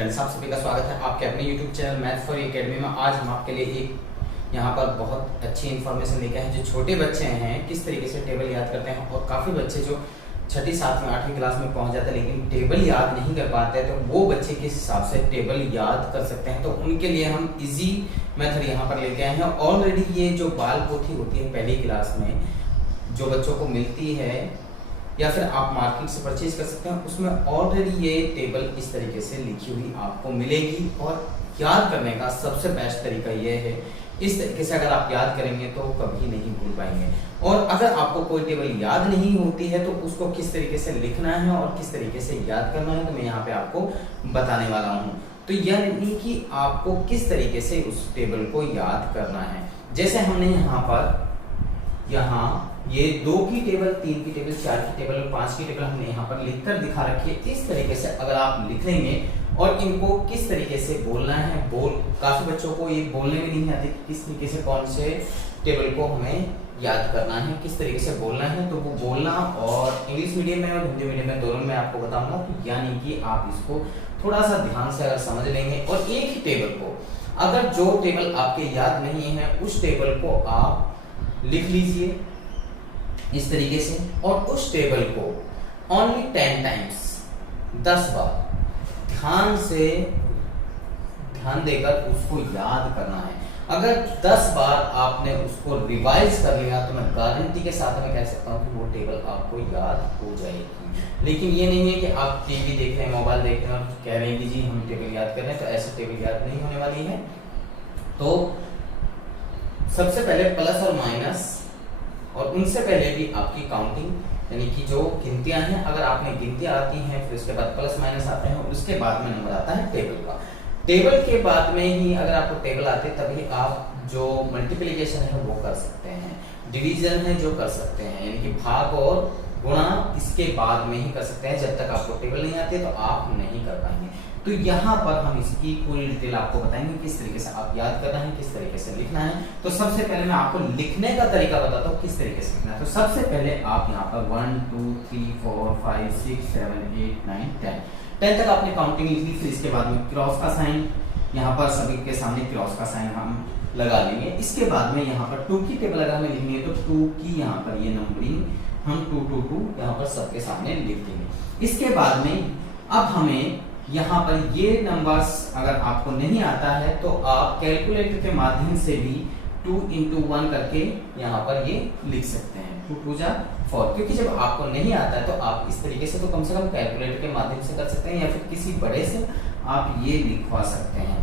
Students, आप सभी का स्वागत है आपके अपने YouTube channel math for academy में। आज हम आपके लिए एक यहाँ पर बहुत अच्छी इन्फॉर्मेशन लेके आए हैं। जो छोटे बच्चे हैं किस तरीके से टेबल याद करते हैं, और काफ़ी बच्चे जो छठी सातवीं आठवीं क्लास में पहुँच जाते हैं लेकिन टेबल याद नहीं कर पाते, तो वो बच्चे किस हिसाब से टेबल याद कर सकते हैं, तो उनके लिए हम इजी मेथड यहाँ पर लेके आए हैं। ऑलरेडी ये जो बाल पोथी होती है पहली क्लास में जो बच्चों को मिलती है या फिर आप मार्केट से परचेज कर सकते हैं, उसमें ऑलरेडी ये टेबल इस तरीके से लिखी हुई आपको मिलेगी। और याद करने का सबसे बेस्ट तरीका ये है, इस तरीके से अगर आप याद करेंगे तो कभी नहीं भूल पाएंगे। और अगर आपको कोई टेबल याद नहीं होती है तो उसको किस तरीके से लिखना है और किस तरीके से याद करना है, तो मैं यहाँ पे आपको बताने वाला हूँ। तो यह नहीं कि आपको किस तरीके से उस टेबल को याद करना है। जैसे हमने यहाँ ये 2 की टेबल, 3 की टेबल, 4 की टेबल और 5 की टेबल हमने यहाँ पर लिखकर दिखा रखी है। इस तरीके से अगर आप लिख लेंगे और इनको किस तरीके से बोलना है, काफी बच्चों को ये बोलने में नहीं आती किस तरीके से कौन से टेबल को हमें याद करना है, किस तरीके से बोलना है, तो वो बोलना और इंग्लिश मीडियम में और हिंदी मीडियम में दोनों में आपको बताऊंगा। तो यानी कि आप इसको थोड़ा सा ध्यान से अगर समझ लेंगे और एक ही टेबल को, अगर जो टेबल आपके याद नहीं है उस टेबल को आप लिख लीजिए इस तरीके से, और उस टेबल को ओनली 10 टाइम्स 10 बार ध्यान देकर उसको याद करना है। अगर 10 बार आपने उसको रिवाइज कर लिया तो मैं गारंटी के साथ में कह सकता हूँ कि वो टेबल आपको याद हो जाएगी। लेकिन ये नहीं है कि आप टीवी देख रहे हैं, मोबाइल देख रहे हैं और कह रहे हैं कि जी हम टेबल याद कर रहे हैं, तो ऐसे टेबल याद नहीं होने वाली है। तो सबसे पहले प्लस और माइनस, और उनसे पहले भी आपकी काउंटिंग यानी कि जो गिनतियां हैं, अगर आपने गिनतियां आती हैं फिर उसके बाद प्लस माइनस आते हैं और उसके बाद में नंबर आता है टेबल का। टेबल के बाद में ही अगर आपको टेबल आते तभी आप जो मल्टीप्लिकेशन है वो कर सकते हैं, डिवीजन है जो कर सकते हैं, यानी कि भाग और गुणा इसके बाद में ही कर सकते हैं। जब तक आपको टेबल नहीं आती तो आप नहीं कर पाएंगे। तो यहाँ पर हम इसकी पूरी डिटेल आपको बताएंगे किस तरीके से आप याद करना है, किस तरीके से लिखना है। तो सबसे पहले मैं आपको लिखने का तरीका बताता हूँ किस तरीके से लिखना है। तो सबसे पहले आप यहाँ पर 1 2 3 4 5 6 7 8 9 10 तक आपने काउंटिंग लिख ली। फिर इसके बाद में क्रॉस का साइन, यहाँ पर सभी के सामने क्रॉस का साइन हम लगा लेंगे। इसके बाद में यहाँ पर 2 की टेबल अगर हमें लिखनी है तो 2 की यहाँ पर ये नंबरिंग हम 2 2 2 यहाँ पर सबके सामने लिख देंगे। इसके बाद में अब हमें यहाँ पर ये नंबर्स अगर आपको नहीं आता है तो आप कैलकुलेटर के माध्यम से भी 2 into 1 करके यहाँ पर ये लिख सकते हैं, 2 2 जा 4। क्योंकि जब आपको नहीं आता है तो आप इस तरीके से तो कम से कम कैलकुलेटर के माध्यम से कर सकते हैं या फिर किसी बड़े से आप ये लिखवा सकते हैं।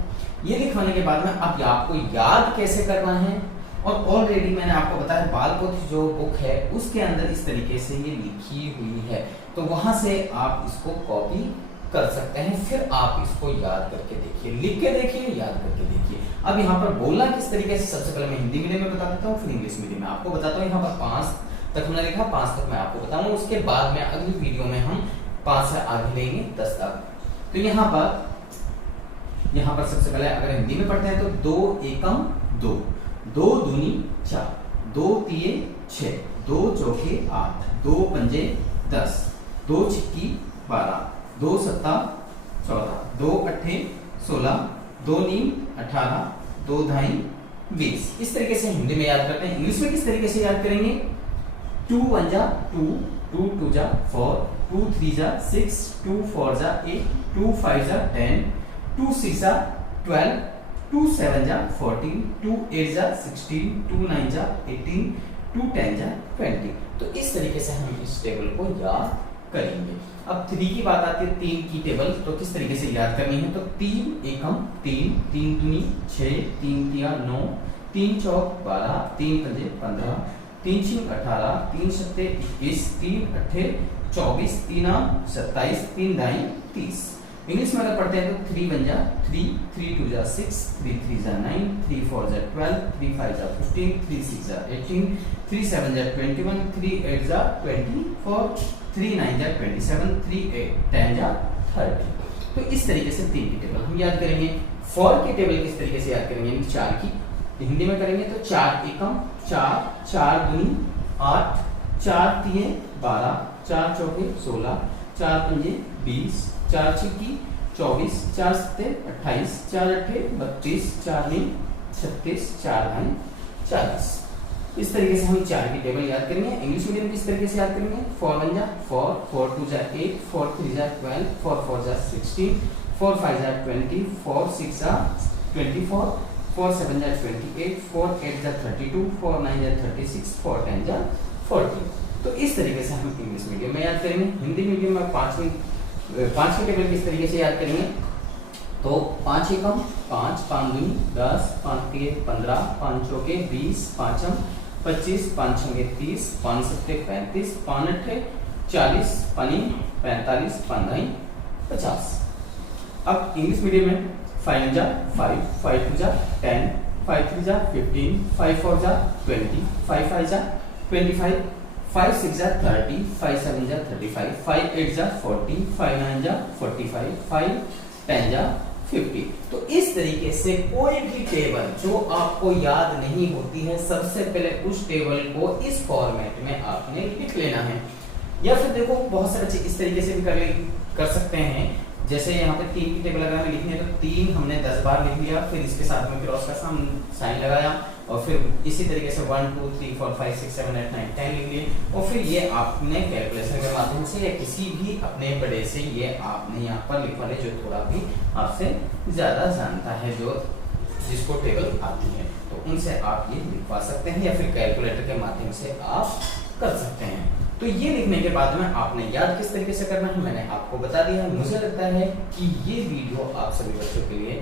ये लिखवाने के बाद में अब आपको याद कैसे करना है, और ऑलरेडी मैंने आपको बताया बाल पोथी जो बुक है उसके अंदर इस तरीके से ये लिखी हुई है, तो वहां से आप इसको कॉपी कर सकते हैं। फिर आप इसको याद करके देखिए, लिख के देखिए, याद करके देखिए। अब यहाँ पर बोलना किस तरीके से, सबसे पहले मैं हिंदी मीडियम में बता देता हूँ, फिर इंग्लिश मीडियम में आपको बताता हूँ। यहाँ पर 5 तक हमने लिखा, 5 तक मैं आपको बताऊंगा, उसके बाद में अगली वीडियो में हम 5 से आगे लेंगे 10 तक। तो यहाँ पर सबसे पहले अगर हिंदी में पढ़ते हैं तो 2 एकम 2, 2 दूनी 4, 2 तिये 6, 2 चौके 8, 2 पंजे 10, 2 छिक्की 12, 2 सत्ता 14, 2 अट्ठे 16, 2 नीम 18, 2 धाई 20। इस तरीके से हिंदी में याद करते हैं। इंग्लिश में किस तरीके से याद करेंगे, 2 1 जा 2, 2 2 जा 4, 2 3 जा 6, 2 4 जा 8, 2 5 जा 10, 2 6 जा 12, 2 7 जा 14, 2 8 जा 16, 2 9 जा 18, 2 10 जा 20। तो इस तरीके से हम इस टेबल को याद करेंगे। अब 3 की बात आती है, 3 की टेबल तो किस तरीके से याद करनी है, तो 3 एकम 3, 3 दूनी 6, 3 तिया 9, 3 चौक 12, 3 पंजे 15, 3 छिक 18, 3 सत्ते 21, 3 अट्ठे 24, 3 आम 27, 3 दाई 30। इंग्लिश में अगर पढ़ते हैं तो 3 1 जा 3, 3 2 जा 6, 3 3 जा 9, 3 4 जा 12, 3 5 जा 15, 3 6 जा 18, 3 7 जा 21, 3 8 जा 24, 3 9 जा 27, 3 8 10 जा 30। तो इस तरीके से 3 की टेबल हम याद करेंगे। 4 की टेबल किस तरीके से याद करेंगे, 4 की हिंदी में करेंगे तो 4 एकम 4, 4 दूनी 8, 4 तिये 12, 4 चौके 16, 4 पंजे 20, 4 छिक्की 24, 4 सत्ते 28, 4 अट्ठे 32, 4 नी 36, 4 9 40। इस तरीके से हम 4 की टेबल याद करेंगे। इंग्लिश मीडियम किस तरीके से याद करेंगे? 4 1 जा 4, 4 2 जा 8, 4 3 जा 12, 4 4 जा 16, 4 5 जा 20, 4 6 जा 24, 4 7 जा 28, 4 8 जा 32, 4 9 जा 36, 4 10 जा 40। तो इस तरीके से हम इंग्लिश मीडियम में याद करेंगे। हिंदी मीडियम में 5 की टेबल किस तरीके से याद करेंगे? तो 5 एकम 5, 5 दूनी 10, 5 तिगे 15, 5 चौके 20, 5 25, 5 छंगे 30, 5 सत्ते 35, 5 अट्ठे 40, 5 नी 45, 5 9 50। अब इंग्लिश मीडियम में 5 जा 5, 5 2 जा 10, 5 3 जा 15, 5 4 जा 20, 5 5 जा 25, 5 6 जा 30, 5 7 जा 35, 5 8 जा 40, 5 9 जा 45, 5 10 जा 50। तो इस तरीके से कोई भी टेबल जो आपको याद नहीं होती है, सबसे पहले उस टेबल को इस फॉर्मेट में आपने लिख लेना है। या फिर देखो बहुत सारे बच्चे इस तरीके से भी कर सकते हैं। जैसे यहाँ पे 3 की टेबल अगर हमें लिखनी है तो 3 हमने 10 बार लिख लिया, फिर इसके साथ में क्रॉस का साइन लगाया और फिर इसी तरीके से 1 2 3 4 5 6 7 8 9 10 लिख लिए। और फिर ये आपने कैलकुलेशन के माध्यम से या किसी भी अपने बड़े से ये आपने यहाँ पर लिखवा ले जो थोड़ा भी आपसे ज्यादा जानता है, जो जिसको टेबल आती है, तो उनसे आप ये लिखवा सकते हैं या फिर कैलकुलेटर के माध्यम से आप कर सकते हैं। तो ये लिखने के बाद में आपने याद किस तरीके से करना है मैंने आपको बता दिया है। मुझे लगता है कि ये वीडियो आप सभी बच्चों के लिए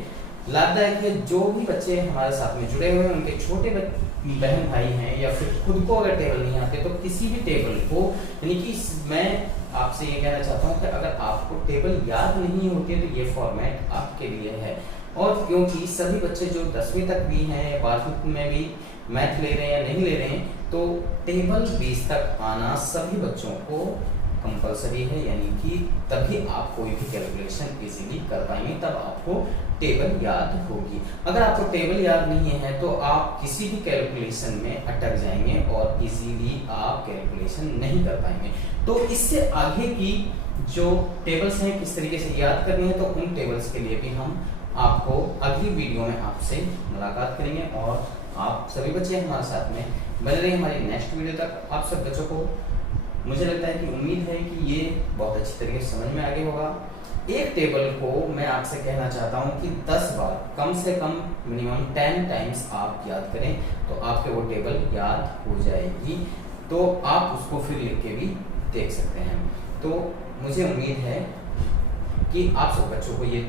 लाभदायक है। जो भी बच्चे हमारे साथ में जुड़े हुए हैं, उनके छोटे बहन भाई हैं या फिर खुद को अगर टेबल नहीं आते तो किसी भी टेबल को, यानी कि मैं आपसे ये कहना चाहता हूँ कि अगर आपको टेबल याद नहीं होती है तो ये फॉर्मेट आपके लिए है। और क्योंकि सभी बच्चे जो 10वीं तक भी हैं या 12वीं में भी मैथ ले रहे हैं या नहीं ले रहे हैं, तो टेबल 20 तक आना सभी बच्चों को कंपलसरी है, यानी कि तभी आप कोई भी कैलकुलेशन इजीली कर पाएंगे, तब आपको टेबल याद होगी। अगर आपको टेबल याद नहीं है तो आप किसी भी कैलकुलेशन में अटक जाएंगे और इजीली आप कैलकुलेशन नहीं कर पाएंगे। तो इससे आगे की जो टेबल्स हैं किस तरीके से याद करनी है, तो उन टेबल्स के लिए भी हम आपको अगली वीडियो में आपसे मुलाकात करेंगे। और आप सभी बच्चे हमारे साथ में बने रहिए हमारी नेक्स्ट वीडियो तक। आप सब बच्चों को मुझे लगता है कि उम्मीद है कि ये बहुत अच्छी तरीके से समझ में आ गया होगा। एक टेबल को मैं आपसे कहना चाहता हूँ कि 10 बार कम से कम मिनिमम 10 टाइम्स आप याद करें तो आपके वो टेबल याद हो जाएगी। तो आप उसको फिर लिख के भी देख सकते हैं। तो मुझे उम्मीद है कि आप सब बच्चों को ये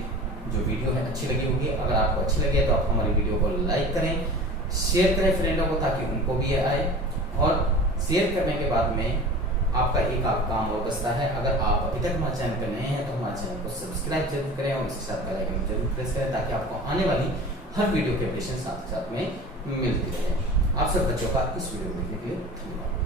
जो वीडियो है अच्छी लगी होगी। अगर आपको अच्छी लगे तो आप हमारी वीडियो को लाइक करें, शेयर करें फ्रेंडों को, ताकि उनको भी ये आए। और शेयर करने के बाद में आपका एक काम और बचता है, अगर आप अभी तक हमारे चैनल पर नए हैं तो हमारे चैनल को सब्सक्राइब जरूर करें और इसके साथ बेल आइकन जरूर प्रेस करें, ताकि आपको आने वाली हर वीडियो के अपडेशन साथ साथ में मिलती रहे। आप सब बच्चों का इस वीडियो को देखने के लिए धन्यवाद।